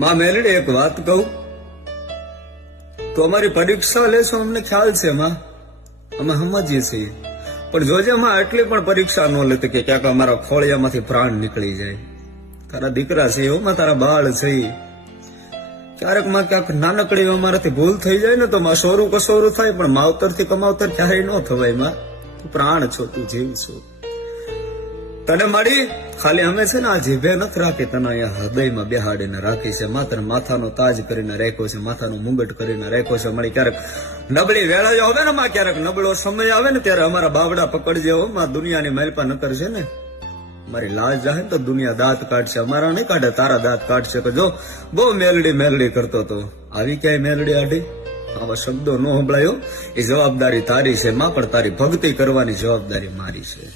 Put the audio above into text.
માં મેલડી એક વાત કહું તો અમારી પરીક્ષા લેશો અમને ખ્યાલ છે માં, અમે સમજીએ છીએ, પણ જોજે માં આટલી પણ પરીક્ષા ન લેતી કે ક્યાંક અમારા ખોળિયામાંથી પ્રાણ નીકળી જાય. તારા દીકરા છે એમાં તારા બાળ છે, ક્યારેક માં ક્યાંક નાનકડી અમારાથી ભૂલ થઈ જાય ને તો માં સોરું કસોરું થાય, પણ માવતર થી કમાવતર ક્યારેય ન થવાય. માં તું પ્રાણ છો, તું જીવ છો, તને મળી ખાલી અમે છે ને આ જીભે નથી રાખી, તને અહીંયા હૃદયમાં બેહાડીને રાખી છે. માત્ર માથાનો તાજ કરીને રાખ્યો છે, માથાનું મુંગટ કરીને રાખ્યો છે. મળી ક્યારેક નબળી વેળા આવે ને માં, ક્યારેક નબળો સમય આવે ને ત્યારે અમારા બાવડા પકડજે હો માં. દુનિયાની માલપા ન કરશે ને, મારી લાજ જાહે તો દુનિયા દાંત કાઢશે, અમારા નહીં કાઢે, તારા દાંત કાઢશે. કે જો બહુ મેલડી મેલડી કરતો તો આવી ક્યાંય મેલડી આડી આવા શબ્દો ન સંભળાયો. એ જવાબદારી તારી છે માં, પણ તારી ભક્તિ કરવાની જવાબદારી મારી છે.